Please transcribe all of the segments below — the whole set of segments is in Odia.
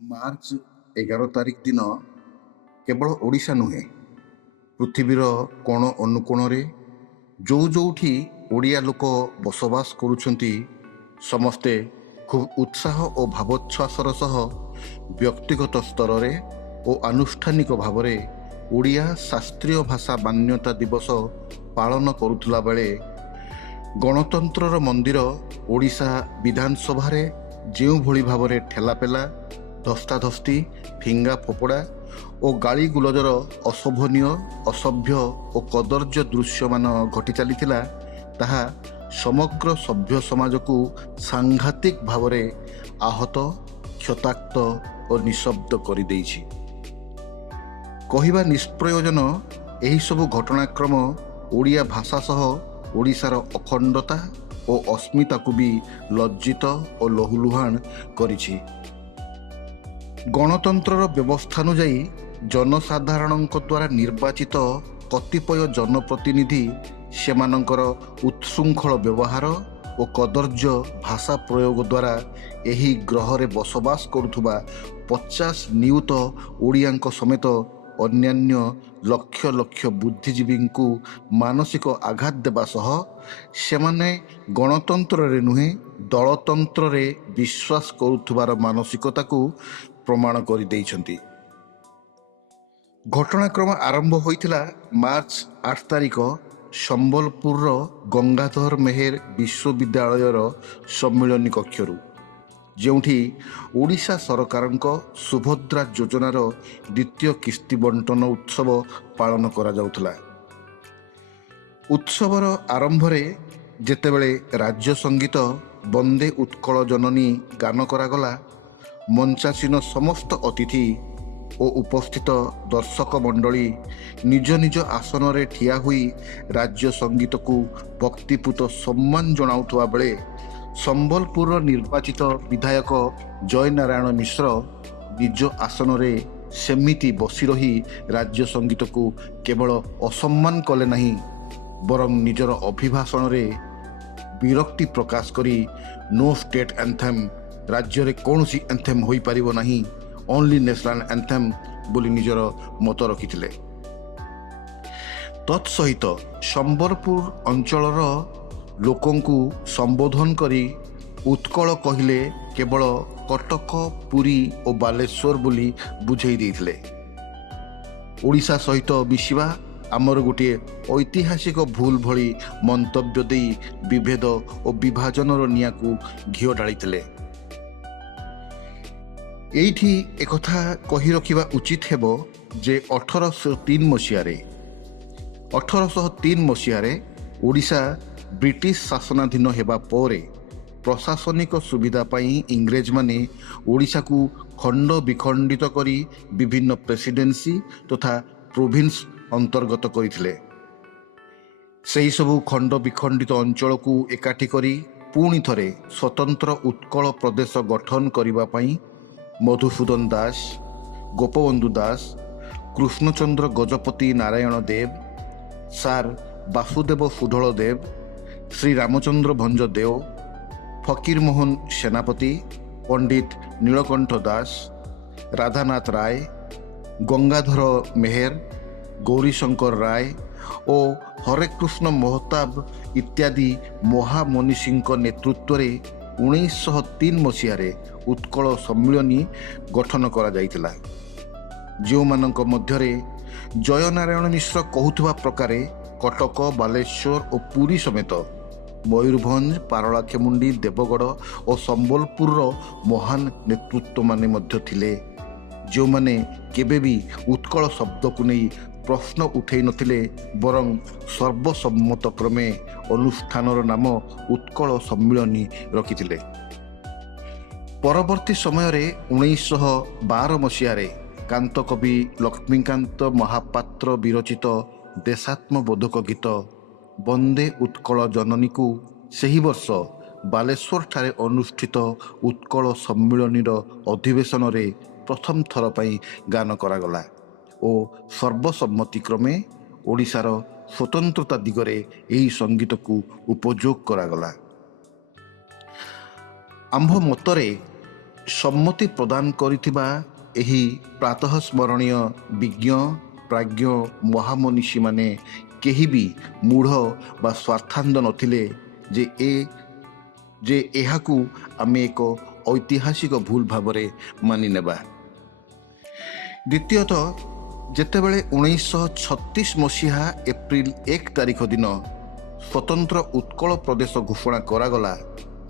ମାର୍ଚ୍ଚ 11 ତାରିଖ ଦିନ କେବଳ ଓଡ଼ିଶା ନୁହେଁ, ପୃଥିବୀର କୋଣ ଅନୁକୋଣରେ ଯେଉଁଠି ଓଡ଼ିଆ ଲୋକ ବସବାସ କରୁଛନ୍ତି, ସମସ୍ତେ ଖୁବ୍ ଉତ୍ସାହ ଓ ଭାବୋଚ୍ଛ୍ୱାସର ସହ ବ୍ୟକ୍ତିଗତ ସ୍ତରରେ ଓ ଆନୁଷ୍ଠାନିକ ଭାବରେ ଓଡ଼ିଆ ଶାସ୍ତ୍ରୀୟ ଭାଷା ମାନ୍ୟତା ଦିବସ ପାଳନ କରୁଥିଲା ବେଳେ ଗଣତନ୍ତ୍ରର ମନ୍ଦିର ଓଡ଼ିଶା ବିଧାନସଭାରେ ଯେଉଁଭଳି ଭାବରେ ଠେଲାପେଲା, ଧସ୍ତାଧସ୍ତି, ଫିଙ୍ଗା ଫୋପଡ଼ା ଓ ଗାଳିଗୁଲଜର ଅଶୋଭନୀୟ, ଅସଭ୍ୟ ଓ କଦର୍ଯ୍ୟ ଦୃଶ୍ୟମାନ ଘଟି ଚାଲିଥିଲା, ତାହା ସମଗ୍ର ସଭ୍ୟ ସମାଜକୁ ସାଂଘାତିକ ଭାବରେ ଆହତ, କ୍ଷତାକ୍ତ ଓ ନିଃଶବ୍ଦ କରିଦେଇଛି। କହିବା ନିଷ୍ପ୍ରୟୋଜନ, ଏହିସବୁ ଘଟଣାକ୍ରମ ଓଡ଼ିଆ ଭାଷା ସହ ଓଡ଼ିଶାର ଅଖଣ୍ଡତା ଓ ଅସ୍ମିତାକୁ ବି ଲଜ୍ଜିତ ଓ ଲହୁଲୁହାଣ କରିଛି। ଗଣତନ୍ତ୍ରର ବ୍ୟବସ୍ଥାନୁଯାୟୀ ଜନସାଧାରଣଙ୍କ ଦ୍ୱାରା ନିର୍ବାଚିତ କତିପୟ ଜନପ୍ରତିନିଧି ସେମାନଙ୍କର ଉତ୍ସୃଙ୍ଖଳ ବ୍ୟବହାର ଓ କଦର୍ଯ୍ୟ ଭାଷା ପ୍ରୟୋଗ ଦ୍ୱାରା ଏହି ଗ୍ରହରେ ବସବାସ କରୁଥିବା 50 ନିୟୁତ ଓଡ଼ିଆଙ୍କ ସମେତ ଅନ୍ୟାନ୍ୟ ଲକ୍ଷ ଲକ୍ଷ ବୁଦ୍ଧିଜୀବୀଙ୍କୁ ମାନସିକ ଆଘାତ ଦେବା ସହ ସେମାନେ ଗଣତନ୍ତ୍ରରେ ନୁହେଁ ଦଳତନ୍ତ୍ରରେ ବିଶ୍ୱାସ କରୁଥିବାର ମାନସିକତାକୁ ପ୍ରମାଣ କରିଦେଇଛନ୍ତି। ଘଟଣାକ୍ରମ ଆରମ୍ଭ ହୋଇଥିଲା ମାର୍ଚ୍ଚ 8 ତାରିଖ ସମ୍ବଲପୁରର ଗଙ୍ଗାଧର ମେହେର ବିଶ୍ୱବିଦ୍ୟାଳୟର ସମ୍ମିଳନୀ କକ୍ଷରୁ, ଯେଉଁଠି ଓଡ଼ିଶା ସରକାରଙ୍କ ସୁଭଦ୍ରା ଯୋଜନାର ଦ୍ୱିତୀୟ କିସ୍ତି ବଣ୍ଟନ ଉତ୍ସବ ପାଳନ କରାଯାଉଥିଲା। ଉତ୍ସବର ଆରମ୍ଭରେ ଯେତେବେଳେ ରାଜ୍ୟ ସଙ୍ଗୀତ ବନ୍ଦେ ଉତ୍କଳ ଜନନୀ ଗାନ କରାଗଲା, ମଞ୍ଚାସୀନ ସମସ୍ତ ଅତିଥି ଓ ଉପସ୍ଥିତ ଦର୍ଶକ ମଣ୍ଡଳୀ ନିଜ ନିଜ ଆସନରେ ଠିଆ ହୋଇ ରାଜ୍ୟ ସଙ୍ଗୀତକୁ ଭକ୍ତିପୂତ ସମ୍ମାନ ଜଣାଉଥିବା ବେଳେ ସମ୍ବଲପୁରର ନିର୍ବାଚିତ ବିଧାୟକ ଜୟନାରାୟଣ ମିଶ୍ର ନିଜ ଆସନରେ ସେମିତି ବସି ରହି ରାଜ୍ୟ ସଙ୍ଗୀତକୁ କେବଳ ଅସମ୍ମାନ କଲେ ନାହିଁ, ବରଂ ନିଜର ଅଭିଭାଷଣରେ ବିରକ୍ତି ପ୍ରକାଶ କରି ନୋ ଷ୍ଟେଟ୍ ଆନ୍ଥେମ୍, ରାଜ୍ୟରେ କୌଣସି ଆନ୍ଥେମ୍ ହୋଇପାରିବ ନାହିଁ, ଓନ୍ଲି ନ୍ୟାସନାଲ ଆନ୍ଥେମ୍ ବୋଲି ନିଜର ମତ ରଖିଥିଲେ। ତତ୍ସହିତ ସମ୍ବଲପୁର ଅଞ୍ଚଳର ଲୋକଙ୍କୁ ସମ୍ବୋଧନ କରି ଉତ୍କଳ କହିଲେ କେବଳ କଟକ, ପୁରୀ ଓ ବାଲେଶ୍ୱର ବୋଲି ବୁଝେଇ ଦେଇଥିଲେ। ଓଡ଼ିଶା ସହିତ ମିଶିବା ଆମର ଗୋଟିଏ ଐତିହାସିକ ଭୁଲ ଭଳି ମନ୍ତବ୍ୟ ଦେଇ ବିଭେଦ ଓ ବିଭାଜନର ନିଆଁକୁ ଘିଅ ଢାଳିଥିଲେ। ଏଇଠି ଏକଥା କହି ରଖିବା ଉଚିତ ହେବ ଯେ 1803 ମସିହାରେ ଓଡ଼ିଶା ବ୍ରିଟିଶ ଶାସନାଧୀନ ହେବା ପରେ ପ୍ରଶାସନିକ ସୁବିଧା ପାଇଁ ଇଂରେଜମାନେ ଓଡ଼ିଶାକୁ ଖଣ୍ଡ ବିଖଣ୍ଡିତ କରି ବିଭିନ୍ନ ପ୍ରେସିଡେନ୍ସି ତଥା ପ୍ରୋଭିନ୍ସ ଅନ୍ତର୍ଗତ କରିଥିଲେ। ସେହିସବୁ ଖଣ୍ଡ ବିଖଣ୍ଡିତ ଅଞ୍ଚଳକୁ ଏକାଠି କରି ପୁଣି ଥରେ ସ୍ୱତନ୍ତ୍ର ଉତ୍କଳ ପ୍ରଦେଶ ଗଠନ କରିବା ପାଇଁ ମଧୁସୂଦନ ଦାସ, ଗୋପବନ୍ଧୁ ଦାସ, କୃଷ୍ଣଚନ୍ଦ୍ର ଗଜପତି ନାରାୟଣ ଦେବ, ସାର୍ ବାସୁଦେବ ସୁଢଳ ଦେବ, ଶ୍ରୀ ରାମଚନ୍ଦ୍ର ଭଞ୍ଜ ଦେଓ, ଫକୀରମୋହନ ସେନାପତି, ପଣ୍ଡିତ ନୀଳକଣ୍ଠ ଦାସ, ରାଧାନାଥ ରାୟ, ଗଙ୍ଗାଧର ମେହେର, ଗୌରୀଶଙ୍କର ରାୟ ଓ ହରେକୃଷ୍ଣ ମହତାବ ଇତ୍ୟାଦି ମହାମନୀଷୀଙ୍କ ନେତୃତ୍ୱରେ 1903 ମସିହାରେ ଉତ୍କଳ ସମ୍ମିଳନୀ ଗଠନ କରାଯାଇଥିଲା, ଯେଉଁମାନଙ୍କ ମଧ୍ୟରେ ଜୟନାରାୟଣ ମିଶ୍ର କହୁଥିବା ପ୍ରକାରେ କଟକ, ବାଲେଶ୍ୱର ଓ ପୁରୀ ସମେତ ମୟୂରଭଞ୍ଜ, ପାରଳାଖେମୁଣ୍ଡି, ଦେବଗଡ଼ ଓ ସମ୍ବଲପୁରର ମହାନ ନେତୃତ୍ୱମାନେ ମଧ୍ୟ ଥିଲେ, ଯେଉଁମାନେ କେବେ ବି ଉତ୍କଳ ଶବ୍ଦକୁ ନେଇ ପ୍ରଶ୍ନ ଉଠାଇ ନଥିଲେ, ବରଂ ସର୍ବସମ୍ମତକ୍ରମେ ଅନୁଷ୍ଠାନର ନାମ ଉତ୍କଳ ସମ୍ମିଳନୀ ରଖିଥିଲେ। ପରବର୍ତ୍ତୀ ସମୟରେ 1912 ମସିହାରେ କାନ୍ତକବି ଲକ୍ଷ୍ମୀକାନ୍ତ ମହାପାତ୍ର ବିରଚିତ ଦେଶାତ୍ମବୋଧକ ଗୀତ ବନ୍ଦେ ଉତ୍କଳ ଜନନୀକୁ ସେହି ବର୍ଷ ବାଲେଶ୍ୱରଠାରେ ଅନୁଷ୍ଠିତ ଉତ୍କଳ ସମ୍ମିଳନୀର ଅଧିବେଶନରେ ପ୍ରଥମ ଥର ପାଇଁ ଗାନ କରାଗଲା ଓ ସର୍ବସମ୍ମତିକ୍ରମେ ଓଡ଼ିଶାର ସ୍ୱତନ୍ତ୍ରତା ଦିଗରେ ଏହି ସଙ୍ଗୀତକୁ ଉପଯୋଗ କରାଗଲା। ଆମ୍ଭ ମତରେ ସମ୍ମତି ପ୍ରଦାନ କରିଥିବା ଏହି ପ୍ରାତଃ ସ୍ମରଣୀୟ ବିଜ୍ଞ ପ୍ରାଜ୍ଞ ମହାମନୀଷୀମାନେ କେହି ବି ମୂଢ଼ ବା ସ୍ୱାର୍ଥାନ୍ଧ ନଥିଲେ ଯେ ଏହାକୁ ଆମେ ଏକ ଐତିହାସିକ ଭୁଲ ଭାବରେ ମାନିନେବା। ଦ୍ୱିତୀୟତଃ, ଯେତେବେଳେ 1936 ମସିହା ଏପ୍ରିଲ 1 ତାରିଖ ଦିନ ସ୍ୱତନ୍ତ୍ର ଉତ୍କଳ ପ୍ରଦେଶ ଘୋଷଣା କରାଗଲା,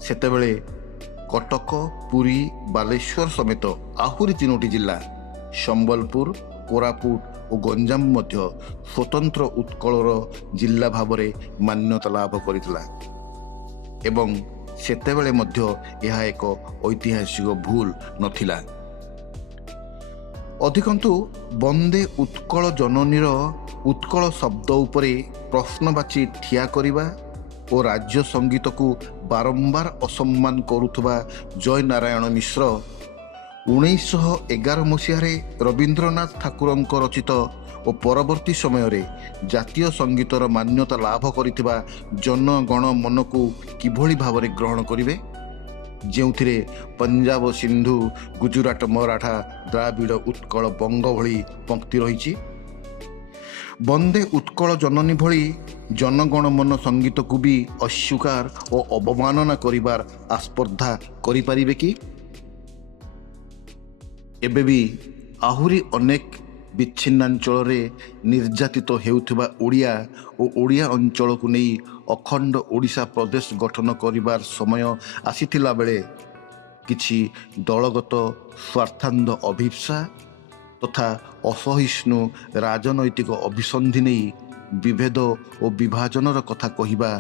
ସେତେବେଳେ କଟକ, ପୁରୀ, ବାଲେଶ୍ୱର ସମେତ ଆହୁରି 3ଟି ଜିଲ୍ଲା ସମ୍ବଲପୁର, କୋରାପୁଟ ଓ ଗଞ୍ଜାମ ମଧ୍ୟ ସ୍ୱତନ୍ତ୍ର ଉତ୍କଳର ଜିଲ୍ଲା ଭାବରେ ମାନ୍ୟତା ଲାଭ କରିଥିଲା ଏବଂ ସେତେବେଳେ ମଧ୍ୟ ଏହା ଏକ ଐତିହାସିକ ଭୁଲ ନଥିଲା। ଅଧିକନ୍ତୁ ବନ୍ଦେ ଉତ୍କଳ ଜନନୀର ଉତ୍କଳ ଶବ୍ଦ ଉପରେ ପ୍ରଶ୍ନବାଚୀ ଠିଆ କରିବା ଓ ରାଜ୍ୟ ସଙ୍ଗୀତକୁ ବାରମ୍ବାର ଅସମ୍ମାନ କରୁଥିବା ଜୟନାରାୟଣ ମିଶ୍ର 1911 ମସିହାରେ ରବୀନ୍ଦ୍ରନାଥ ଠାକୁରଙ୍କ ରଚିତ ଓ ପରବର୍ତ୍ତୀ ସମୟରେ ଜାତୀୟ ସଙ୍ଗୀତର ମାନ୍ୟତା ଲାଭ କରିଥିବା ଜନଗଣ ମନକୁ କିଭଳି ଭାବରେ ଗ୍ରହଣ କରିବେ, ଯେଉଁଥିରେ ପଞ୍ଜାବ, ସିନ୍ଧୁ, ଗୁଜୁରାଟ, ମରାଠା, ଦ୍ରାବିଡ଼, ଉତ୍କଳ, ବଙ୍ଗ ଭଳି ପଙ୍କ୍ତି ରହିଛି। ବନ୍ଦେ ଉତ୍କଳ ଜନନୀ ଭଳି ଜନଗଣମନ ସଙ୍ଗୀତକୁ ବି ଅସ୍ୱୀକାର ଓ ଅବମାନନା କରିବାର ଆସ୍ପର୍ଦ୍ଧା କରିପାରିବେ କି? ଏବେ ବି ଆହୁରି ଅନେକ ବିଚ୍ଛିନ୍ନାଞ୍ଚଳରେ ନିର୍ଯାତିତ ହେଉଥିବା ଓଡ଼ିଆ ଓ ଓଡ଼ିଆ ଅଞ୍ଚଳକୁ ନେଇ ଅଖଣ୍ଡ ଓଡ଼ିଶା ପ୍ରଦେଶ ଗଠନ କରିବାର ସମୟ ଆସିଥିଲା ବେଳେ କିଛି ଦଳଗତ ସ୍ୱାର୍ଥାନ୍ଧ ଅଭିପ୍ସା ତଥା ଅସହିଷ୍ଣୁ ରାଜନୈତିକ ଅଭିସନ୍ଧି ନେଇ ବିଭେଦ ଓ ବିଭାଜନର କଥା କହିବା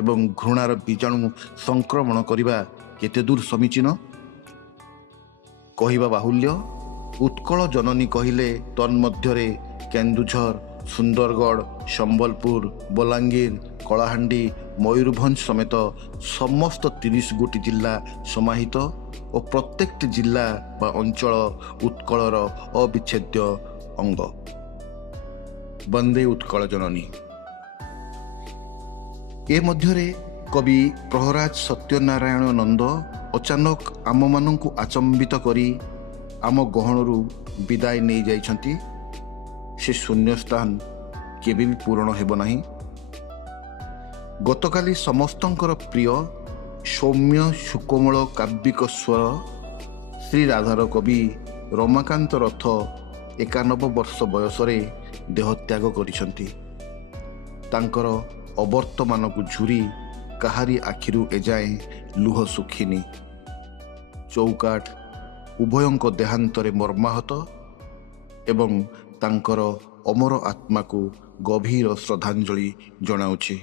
ଏବଂ ଘୃଣାର ବୀଜାଣୁ ସଂକ୍ରମଣ କରିବା କେତେ ଦୂର ସମୀଚୀନ? କହିବା ବାହୁଲ୍ୟ, ଉତ୍କଳ ଜନନୀ କହିଲେ ତନ୍ମଧ୍ୟରେ କେନ୍ଦୁଝର, ସୁନ୍ଦରଗଡ଼, ସମ୍ବଲପୁର, ବଲାଙ୍ଗୀର, କଳାହାଣ୍ଡି, ମୟୂରଭଞ୍ଜ ସମେତ ସମସ୍ତ 30 ଗୋଟି ଜିଲ୍ଲା ସମାହିତ ଓ ପ୍ରତ୍ୟେକଟି ଜିଲ୍ଲା ବା ଅଞ୍ଚଳ ଉତ୍କଳର ଅବିଚ୍ଛେଦ୍ୟ ଅଙ୍ଗ। ବନ୍ଦେ ଉତ୍କଳ ଜନନୀ। ଏ ମଧ୍ୟରେ କବି ପ୍ରହରାଜ ସତ୍ୟନାରାୟଣ ନନ୍ଦ ଅଚାନକ ଆମମାନଙ୍କୁ ଆଚମ୍ବିତ କରି ଆମ ଗହଣରୁ ବିଦାୟ ନେଇ ଯାଇଛନ୍ତି। ସେ ଶୂନ୍ୟସ୍ଥାନ କେବେ ବି ପୂରଣ ହେବ ନାହିଁ। ଗତକାଲି ସମସ୍ତଙ୍କର ପ୍ରିୟ ସୌମ୍ୟ ସୁକୋମଳ କାବ୍ୟିକ ସ୍ୱର ଶ୍ରୀ ରାଧାର କବି ରମାକାନ୍ତ ରଥ 91 ବର୍ଷ ବୟସରେ ଦେହତ୍ୟାଗ କରିଛନ୍ତି। ତାଙ୍କର ଅବର୍ତ୍ତମାନକୁ ଝୁରି କାହାରି ଆଖିରୁ ଏଯାଏଁ ଲୁହ ଶୁଖିନି। ଚୌକାଟ ଉଭୟଙ୍କ ଦେହାନ୍ତରେ ମର୍ମାହତ ଏବଂ ତାଙ୍କର ଅମର ଆତ୍ମାକୁ ଗଭୀର ଶ୍ରଦ୍ଧାଞ୍ଜଳି ଜଣାଉଛି।